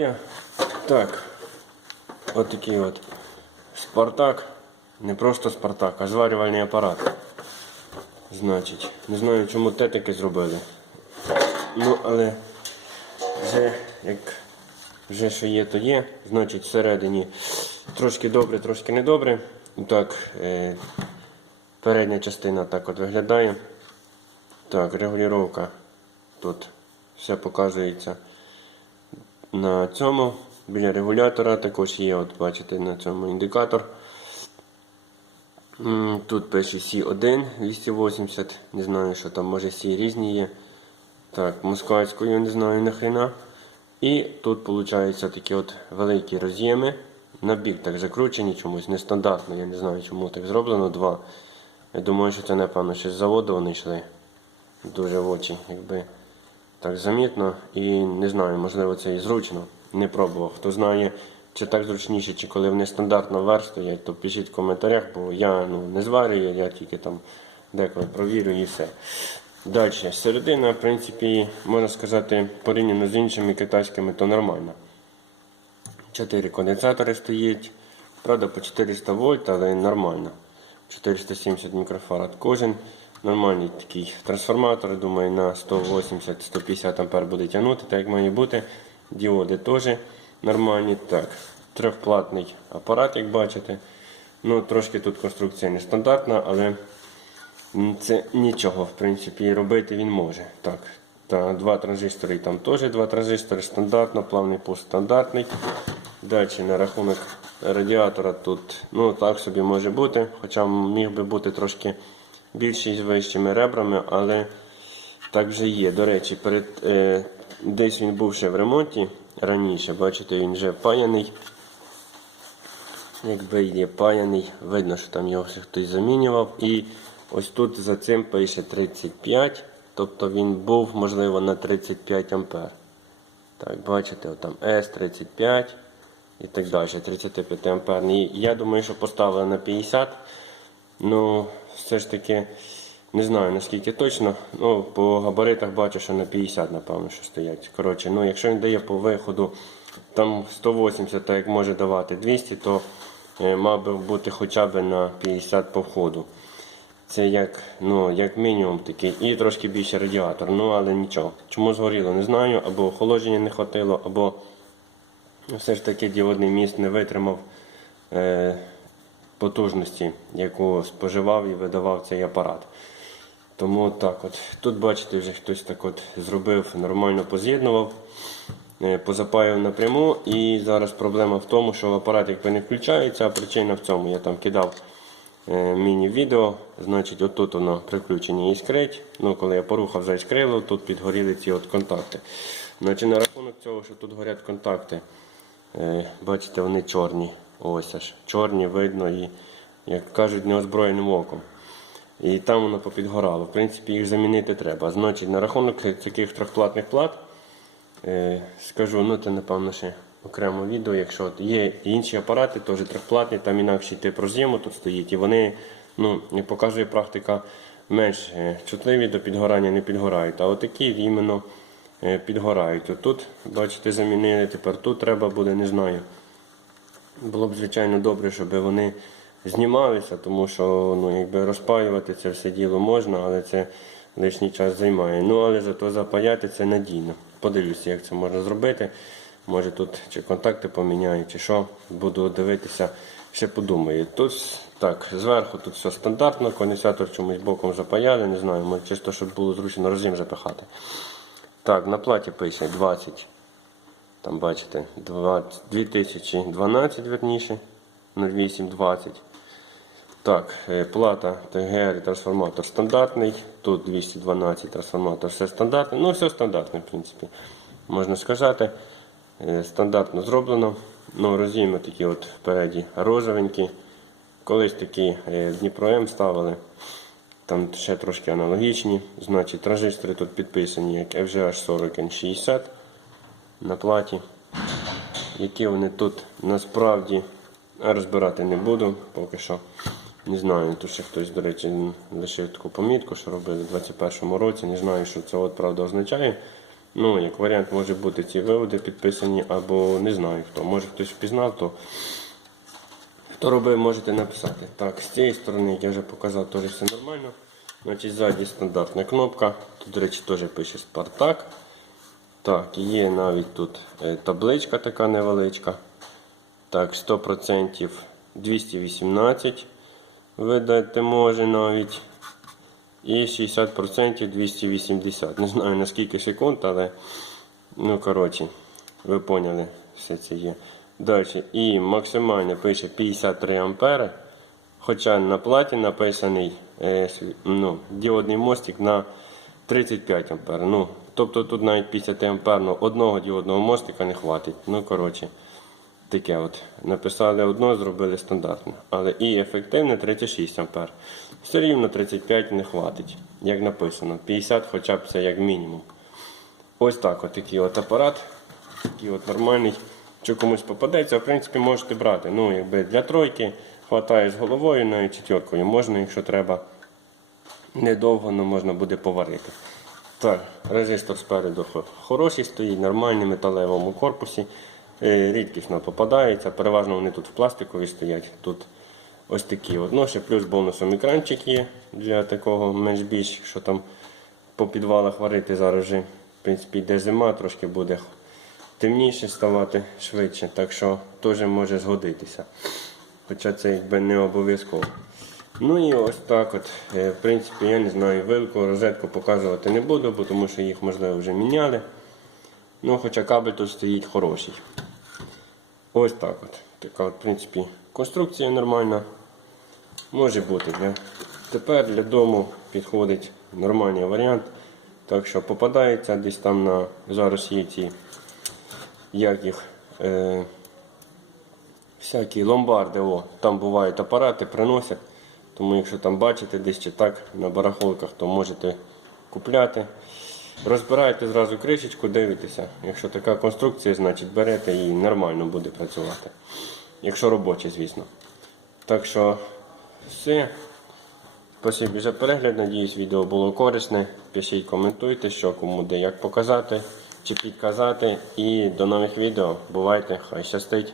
здоров'я. Так, от такий от Спартак. Не просто Спартак, а зварювальний апарат. Значить, не знаю, чому те таке зробили. Ну, але вже як вже що є, то є. Значить, всередині трошки добре, трошки недобре. Так, е, передня частина так от виглядає. Так, регулювання. Тут все показується на цьому. Біля регулятора також є, от бачите, на цьому індикатор. Тут пише C1 280, не знаю, що там, може C різні є. Так, москальською не знаю нахрена. І тут виходить такі от великі роз'єми. На бік так закручені чомусь, нестандартно, я не знаю, чому так зроблено. Два. Я думаю, що це напевно ще з заводу вони йшли. Дуже в очі, якби так замітно. І не знаю, можливо це і зручно. Не пробував. Хто знає, чи так зручніше, чи коли вони стандартно вверх стоять, то пишіть в коментарях, бо я ну, не зварюю, я тільки там деколи провірю і все. Далі, середина, в принципі, можна сказати, порівняно з іншими китайськими, то нормально. Чотири конденсатори стоїть. Правда, по 400 вольт, але нормально. 470 мікрофарад кожен. Нормальний такий трансформатор, думаю, на 180-150 ампер буде тягнути, так як має бути. Діоди теж нормальні. Так, трьохплатний апарат, як бачите. Ну, Трошки тут конструкція нестандартна, але це нічого, в принципі, робити він може. Так, та два транзистори, там теж два транзистори, стандартно, плавний пуст стандартний. Далі на рахунок радіатора тут ну так собі може бути, хоча міг би бути трошки більший з вищими ребрами, але так вже є. До речі, перед, е, десь він був ще в ремонті раніше, бачите, він вже паяний. Якби є паяний, видно, що там його все хтось замінював. І ось тут за цим пише 35, тобто він був, можливо, на 35 ампер. Так, бачите, там S35 і так далі, 35 амперний. Я думаю, що поставили на 50. Ну, все ж таки, не знаю наскільки точно. Ну, по габаритах бачу, що на 50, напевно, що стоять. Коротше, ну, якщо він дає по виходу там 180, так як може давати 200, то е, мав би бути хоча б на 50 по входу. Це як, ну, як мінімум такий. І трошки більше радіатор. Ну, але нічого. Чому згоріло, не знаю. Або охолодження не хватило, або все ж таки діодний міст не витримав е, потужності, яку споживав і видавав цей апарат. Тому так от. Тут бачите, вже хтось так от зробив, нормально поз'єднував, е, позапаював напряму. І зараз проблема в тому, що апарат якби не включається, а причина в цьому. Я там кидав е, міні-відео, значить отут воно приключення іскрить. Ну, коли я порухав заіскрило, тут підгоріли ці от контакти. Значить, на рахунок цього, що тут горять контакти, е, бачите, вони чорні. Ось аж чорні видно і, як кажуть, неозброєним оком. І там воно попідгорало. В принципі, їх замінити треба. Значить, на рахунок таких трьохплатних плат, е, скажу, ну це напевно ще окремо відео, якщо от є інші апарати, теж трьохплатні, там інакший тип роз'єму тут стоїть. І вони, ну, як показує практика, менш е, чутливі до підгорання не підгорають. А отакі іменно е, підгорають. Отут, бачите, замінили, тепер тут треба буде, не знаю. Було б, звичайно, добре, щоб вони знімалися, тому що ну, якби розпаювати це все діло можна, але це лишній час займає. Ну, але зато запаяти це надійно. Подивлюся, як це можна зробити. Може тут чи контакти поміняю, чи що. Буду дивитися, ще подумаю. Тут так, зверху тут все стандартно, конденсатор чомусь боком запаяли, не знаю, може чисто, щоб було зручно роз'єм запихати. Так, на платі пише 20. Там бачите, 20 2012 верніше, 0820. Так, е, плата ТГР трансформатор стандартний. Тут 212 трансформатор, все стандартне. Ну, все стандартне, в принципі. Можна сказати. Е, Стандартно зроблено. Ну, роз'єми такі от впереді розовенькі. Колись такі е, Дніпро М ставили. Там ще трошки аналогічні. Значить, транзистори тут підписані як FGH 40 N60 на платі. Які вони тут насправді розбирати не буду поки що. Не знаю, тут ще хтось, до речі, лишив таку помітку, що робили у 2021 році. Не знаю, що це от правда означає. Ну, як варіант, може бути ці виводи підписані, або не знаю хто. Може хтось впізнав, то хто робив, можете написати. Так, з цієї сторони, як я вже показав, теж все нормально. Значить, ззаді стандартна кнопка. Тут, до речі, теж пише Спартак. Так, є навіть тут е, табличка така невеличка. Так, 100% 218 видати може навіть. І 60% 280. Не знаю на скільки секунд, але ну коротше, ви поняли, все це є. Далі. І максимально пише 53 ампери. Хоча на платі написаний е, ну, діодний мостик на 35 ампер. Ну, тобто тут навіть 50 амперного одного діодного мостика не хватить. Ну, коротше, таке от. Написали одно, зробили стандартно. Але і ефективне 36 ампер. Все рівно 35 не хватить, як написано. 50 хоча б це як мінімум. Ось так от такий от апарат. Такий от нормальний. Що комусь попадеться, в принципі, можете брати. Ну, якби для тройки хватає з головою, навіть четверкою можна, якщо треба. Недовго але можна буде поварити. Так, резистор спереду хороший стоїть, нормальний металевому корпусі. Е, Рідкісно попадається, переважно вони тут в пластикові стоять. Тут ось такі. Ну, плюс бонусом екранчик є для такого менш більш, якщо там по підвалах варити зараз вже, в принципі, йде зима, трошки буде темніше ставати швидше, так що теж може згодитися. Хоча це якби не обов'язково. Ну і ось так от. Е, В принципі, я не знаю, вилку, розетку показувати не буду, бо тому що їх можливо вже міняли. Ну, хоча кабель тут стоїть хороший. Ось так от. Така от, в принципі, конструкція нормальна. Може бути. Для... Тепер для дому підходить нормальний варіант. Так що попадається десь там на зараз є ці як їх. Е... Всякі ломбарди, о, там бувають апарати, приносять. Тому якщо там бачите десь чи так на барахолках, то можете купляти. Розбираєте зразу кришечку, дивитеся. Якщо така конструкція, значить берете і нормально буде працювати. Якщо робоче, звісно. Так що все. Спасибі за перегляд. Надіюсь, відео було корисне. Пишіть, коментуйте, що кому де як показати чи підказати. І до нових відео. Бувайте, хай щастить!